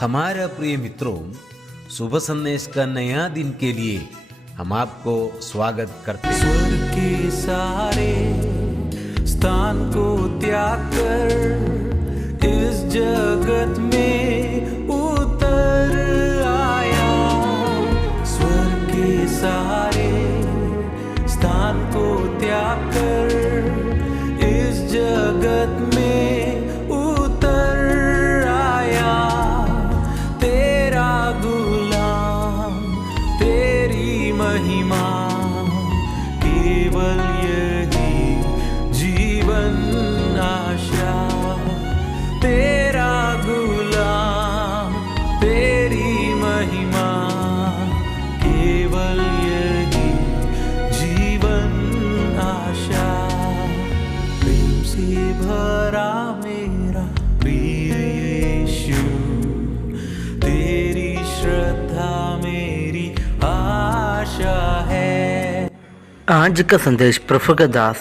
हमारा प्रिय मित्रों, शुभ संदेश का नया दिन के लिए हम आपको स्वागत करते हैं। स्वर्ग के सारे स्थान को त्याग कर इस जगत में उतर आया। स्वर्ग के सारे स्थान को त्याग कर इस जगत में उतर आया। तेरा गुलाम, तेरी महिमा, केवल यही जीवन आशा। तेरा गुलाम, तेरी महिमा, केवल यही जीवन आशा। प्रेम से भरा मेरा प्रिय यीशु, तेरी श्रद्धा मेरी आशा है। आज का संदेश प्रफुल्ल दास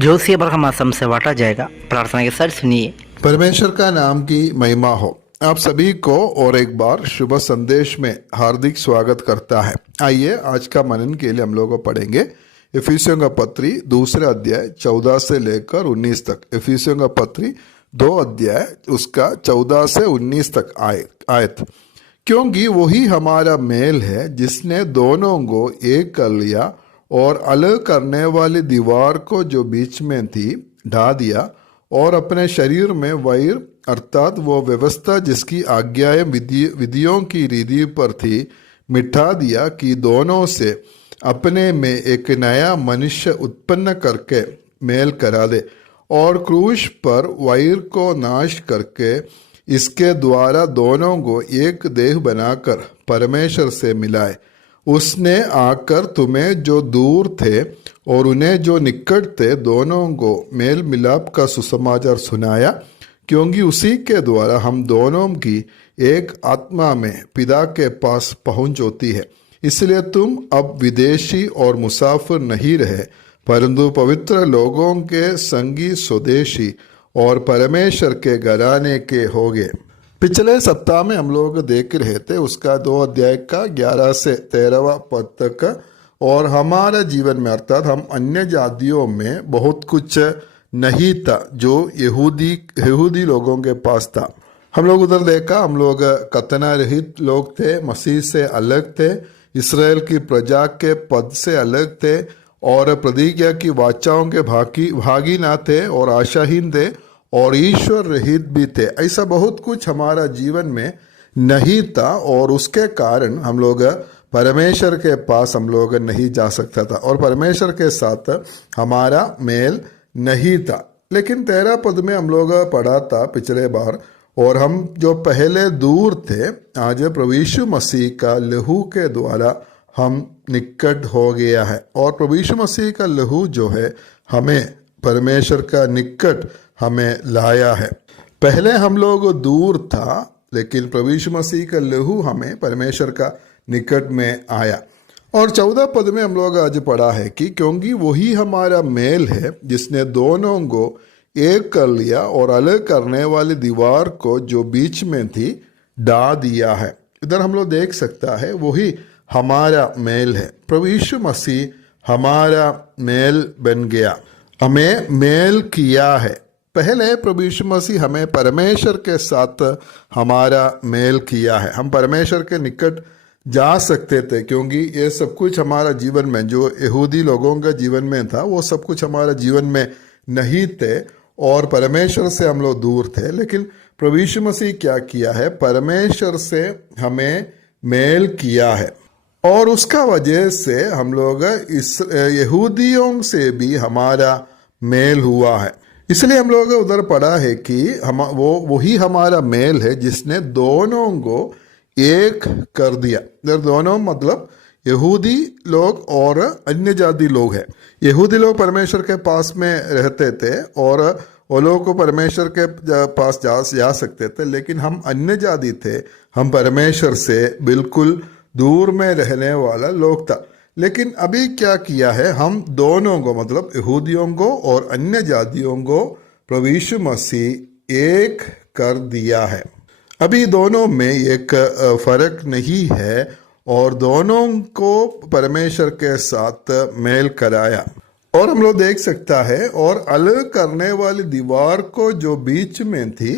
जोशी अब्राहम आसम से बांटा जाएगा। प्रार्थना के साथ सुनिए। परमेश्वर का नाम की महिमा हो। आप सभी को और एक बार शुभ संदेश में हार्दिक स्वागत करता है। आइए आज का मनन के लिए हम लोग पढ़ेंगे इफिसियों का पत्री 2 अध्याय 14 से लेकर 19 तक। इफिसियों का पत्री 2 अध्याय उसका 14 से 19 तक आयत। क्योंकि वही हमारा मेल है जिसने दोनों को एक कर लिया और अलग करने वाली दीवार को जो बीच में थी ढा दिया, और अपने शरीर में वैर अर्थात वो व्यवस्था जिसकी आज्ञाएं विधियों की रीति पर थी मिटा दिया, कि दोनों से अपने में एक नया मनुष्य उत्पन्न करके मेल करा दे, और क्रूस पर वैर को नाश करके इसके द्वारा दोनों को एक देह बनाकर परमेश्वर से मिलाए। उसने आकर तुम्हें जो दूर थे और उन्हें जो निकट थे दोनों को मेल मिलाप का सुसमाचार सुनाया, क्योंकि उसी के द्वारा हम दोनों की एक आत्मा में पिता के पास पहुंच होती है। इसलिए तुम अब विदेशी और मुसाफिर नहीं रहे, परंतु पवित्र लोगों के संगी स्वदेशी और परमेश्वर के घराने के होगे। पिछले सप्ताह में हम लोग देख रहे थे उसका 2 अध्याय का 11 से 13वां पद तक। और हमारा जीवन में अर्थात हम अन्य जातियों में बहुत कुछ नहीं था जो यहूदी लोगों के पास था। हम लोग उधर देखा, हम लोग कतना रहित लोग थे, मसीह से अलग थे, इसराइल की प्रजा के पद से अलग थे, और प्रतिज्ञा की वाचाओं के भागी ना थे, और आशाहीन थे, और ईश्वर रहित भी थे। ऐसा बहुत कुछ हमारा जीवन में नहीं था, और उसके कारण हम लोग परमेश्वर के पास हम लोग नहीं जा सकता था, और परमेश्वर के साथ हमारा मेल नहीं था। लेकिन 13 पद में हम लोग पढ़ा था पिछले बार, और हम जो पहले दूर थे आज प्रभु यीशु मसीह का लहू के द्वारा हम निकट हो गया है। और प्रभु यीशु मसीह का लहू जो है हमें परमेश्वर का निकट हमें लाया है। पहले हम लोग दूर था, लेकिन प्रभु यीशु मसीह का लहू हमें परमेश्वर का निकट में आया। और 14 पद में हम लोग आज पढ़ा है कि क्योंकि वही हमारा मेल है जिसने दोनों को एक कर लिया और अलग करने वाली दीवार को जो बीच में थी ढा दिया है। इधर हम लोग देख सकता है वही हमारा मेल है। प्रभु यीशु मसीह हमारा मेल बन गया, हमें मेल किया है। पहले प्रभु यीशु मसीह हमें परमेश्वर के साथ हमारा मेल किया है। हम परमेश्वर के निकट जा सकते थे, क्योंकि ये सब कुछ हमारा जीवन में जो यहूदी लोगों का जीवन में था वो सब कुछ हमारा जीवन में नहीं थे, और परमेश्वर से हम लोग दूर थे। लेकिन प्रभु यीशु मसीह क्या किया है, परमेश्वर से हमें मेल किया है, और उसका वजह से हम लोग इस यहूदियों से भी हमारा मेल हुआ है। इसलिए हम लोग उधर पढ़ा है कि वही हमारा मेल है जिसने दोनों को एक कर दिया। इधर दोनों मतलब यहूदी लोग और अन्य जाति लोग हैं। यहूदी लोग परमेश्वर के पास में रहते थे, और वो लोग को परमेश्वर के पास जा सकते थे, लेकिन हम अन्य जाति थे, हम परमेश्वर से बिल्कुल दूर में रहने वाला लोग था। लेकिन अभी क्या किया है, हम दोनों को मतलब यहूदियों को और अन्य जातियों को प्रभु यीशु मसीह एक कर दिया है। अभी दोनों में एक फर्क नहीं है और दोनों को परमेश्वर के साथ मेल कराया। और हम लोग देख सकता है और अलग करने वाली दीवार को जो बीच में थी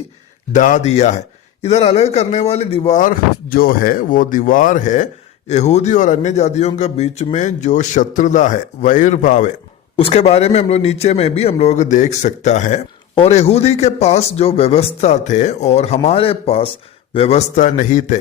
ढा दिया है। इधर अलग करने वाली दीवार जो है वो दीवार है यहूदी और अन्य जातियों के बीच में जो शत्रुता है, वैर भाव है, उसके बारे में हम लोग नीचे में भी हम लोग देख सकता है। और यहूदी के पास जो व्यवस्था थे और हमारे पास व्यवस्था नहीं थे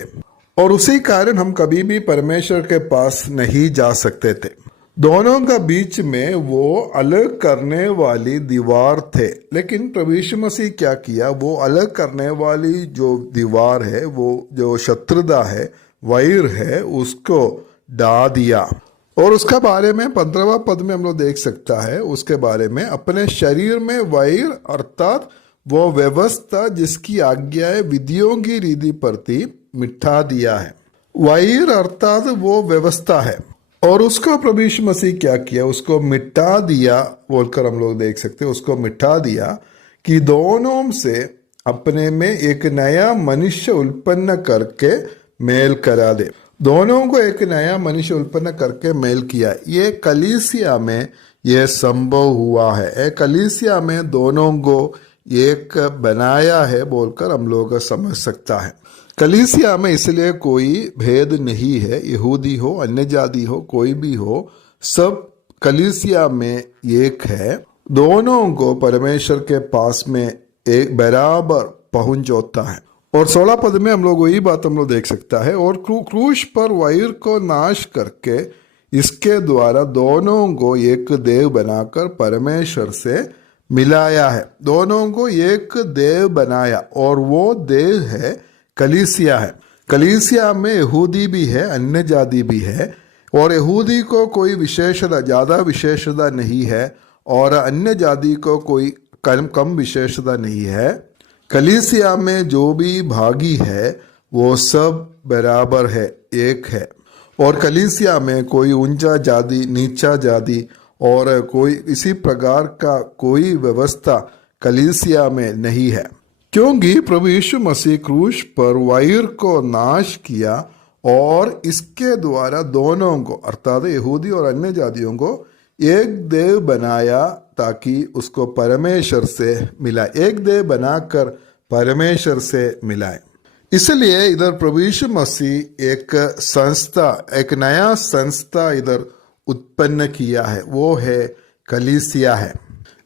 और उसी कारण हम कभी भी परमेश्वर के पास नहीं जा सकते थे। दोनों का बीच में वो अलग करने वाली दीवार थे, लेकिन प्रभु यीशु मसीह क्या किया, वो अलग करने वाली जो दीवार है, वो जो शत्रुता है, वैर है, उसको ढा दिया। और उसका बारे में 15वां पद में हम लोग देख सकता है, उसके बारे में अपने शरीर में वैर अर्थात वो व्यवस्था जिसकी आज्ञाएं विधियों की रीति प्रति मिटा दिया है। वैर अर्थात वो व्यवस्था है और उसको प्रभु यीशु मसीह क्या किया, उसको मिटा दिया बोलकर हम लोग देख सकते हैं। उसको मिटा दिया कि दोनों से अपने में एक नया मनुष्य उत्पन्न करके मेल करा दे। दोनों को एक नया मनुष्य उत्पन्न करके मेल किया। ये कलीसिया में ये संभव हुआ है। कलीसिया में दोनों को एक बनाया है बोलकर हम लोग समझ सकता है। कलीसिया में इसलिए कोई भेद नहीं है, यहूदी हो, अन्य जाति हो, कोई भी हो, सब कलीसिया में एक है। दोनों को परमेश्वर के पास में एक बराबर पहुंच होता है। और 16 पद में हम लोग वही बात हम लोग देख सकता है। और क्रूश पर वैर को नाश करके इसके द्वारा दोनों को एक देव बनाकर परमेश्वर से मिलाया है। दोनों को एक देव बनाया और वो देव है कलीसिया है। कलीसिया में यहूदी भी है, अन्य जाति भी है और यहूदी को कोई विशेषता, ज्यादा विशेषता नहीं है और अन्य जाति को कोई कम विशेषता नहीं है। कलीसिया में जो भी भागी है वो सब बराबर है, एक है। और कलीसिया में कोई ऊंचा जाति, नीचा जाति और कोई इसी प्रकार का कोई व्यवस्था कलीसिया में नहीं है, क्योंकि प्रभु यीशु मसीह क्रूस पर वैर को नाश किया और इसके द्वारा दोनों को अर्थात यहूदी और अन्य जातियों को एक देव बनाया ताकि उसको परमेश्वर से मिला, एक देव बनाकर परमेश्वर से मिलाए। इसलिए इधर प्रभु यीशु मसीह एक संस्था, एक नया संस्था इधर उत्पन्न किया है, वो है कलीसिया है।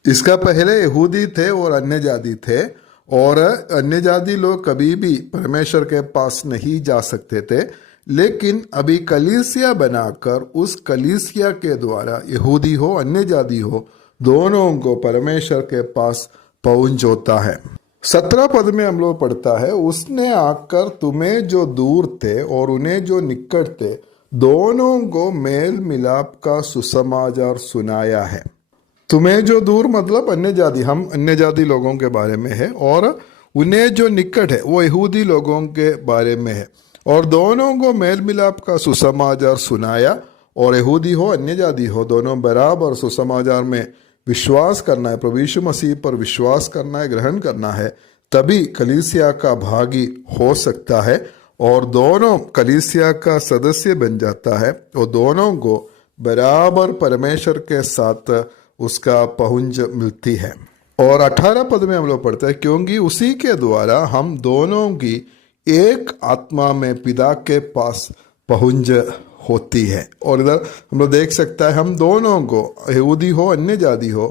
इसका पहले यहूदी थे और अन्य जाति थे और अन्य जाति लोग कभी भी परमेश्वर के पास नहीं जा सकते थे, लेकिन अभी कलीसिया बनाकर उस कलीसिया के द्वारा यहूदी हो, अन्य जाति हो, दोनों को परमेश्वर के पास पहुंच होता है। 17 पद में हम लोग पढ़ता है, उसने आकर तुम्हें जो दूर थे और उन्हें जो निकट थे दोनों को मेल मिलाप का सुसमाचार सुनाया है। तुम्हें जो दूर मतलब अन्य जाति, हम अन्य जाति लोगों के बारे में है और उन्हें जो निकट है वो यहूदी लोगों के बारे में है और दोनों को मेल मिलाप का सुसमाचार सुनाया। और यहूदी हो, अन्य जाति हो, दोनों बराबर सुसमाचार में विश्वास करना है, प्रभु यीशु मसीह पर विश्वास करना है, ग्रहण करना है, तभी कलीसिया का भागी हो सकता है और दोनों कलीसिया का सदस्य बन जाता है और दोनों को बराबर परमेश्वर के साथ उसका पहुंच मिलती है। और 18 पद में हम लोग पढ़ते हैं, क्योंकि उसी के द्वारा हम दोनों की एक आत्मा में पिता के पास पहुंच होती है। और इधर हम लोग देख सकता है, हम दोनों को, यहूदी हो, अन्य जाति हो,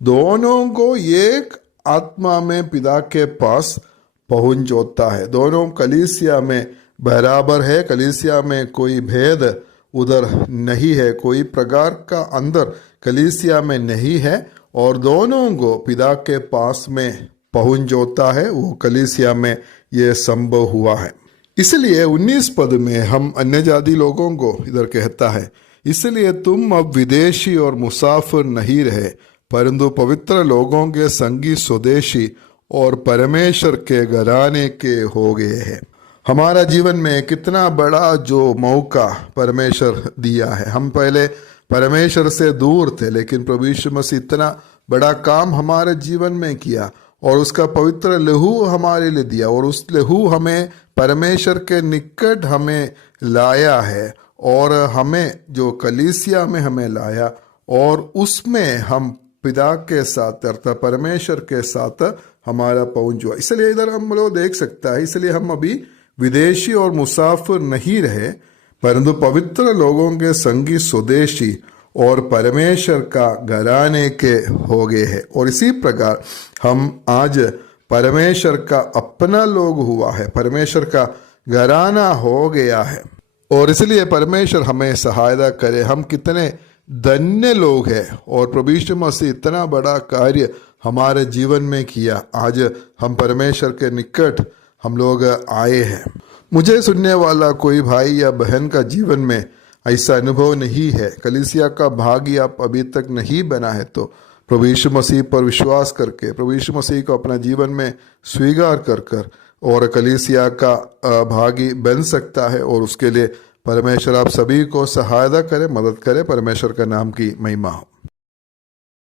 दोनों को एक आत्मा में पिता के पास पहुंच होता है। दोनों कलीसिया में बराबर है, कलीसिया में कोई भेद उधर नहीं है, कोई प्रकार का अंदर कलीसिया में नहीं है और दोनों को पिता के पास में पहुंच होता है। वो कलीसिया में ये संभव हुआ है। इसलिए 19 पद में हम अन्य जाति लोगों को इधर कहता है, इसलिए तुम अब विदेशी और मुसाफिर नहीं रहे परंतु पवित्र लोगों के संगी स्वदेशी और परमेश्वर के घराने के हो गए हैं। हमारा जीवन में कितना बड़ा जो मौका परमेश्वर दिया है। हम पहले परमेश्वर से दूर थे, लेकिन प्रभु यीशु मसीह इतना बड़ा काम हमारे जीवन में किया और उसका पवित्र लहू हमारे लिए दिया और उस लहू हमें परमेश्वर के निकट हमें लाया है और हमें जो कलीसिया में हमें लाया और उसमें हम पिता के साथ अर्थात परमेश्वर के साथ हमारा पहुंच हुआ। इसलिए इधर हम लोग देख सकता है, इसलिए हम अभी विदेशी और मुसाफिर नहीं रहे परंतु पवित्र लोगों के संगी स्वदेशी और परमेश्वर का घराने के हो गए हैं। और इसी प्रकार हम आज परमेश्वर का अपना लोग हुआ है, परमेश्वर का घराना हो गया है और इसलिए परमेश्वर हमें सहायता करे। हम कितने धन्य लोग हैं और प्रभु यीशु मसीह इतना बड़ा कार्य हमारे जीवन में किया। आज हम परमेश्वर के निकट हम लोग आए हैं। मुझे सुनने वाला कोई भाई या बहन का जीवन में ऐसा अनुभव नहीं है, कलीसिया का भागी आप अभी तक नहीं बना है, तो प्रभु यीशु मसीह पर विश्वास करके प्रभु यीशु मसीह को अपना जीवन में स्वीकार कर और कलीसिया का भागी बन सकता है। और उसके लिए परमेश्वर आप सभी को सहायता करे, मदद करे। परमेश्वर का नाम की महिमा हो।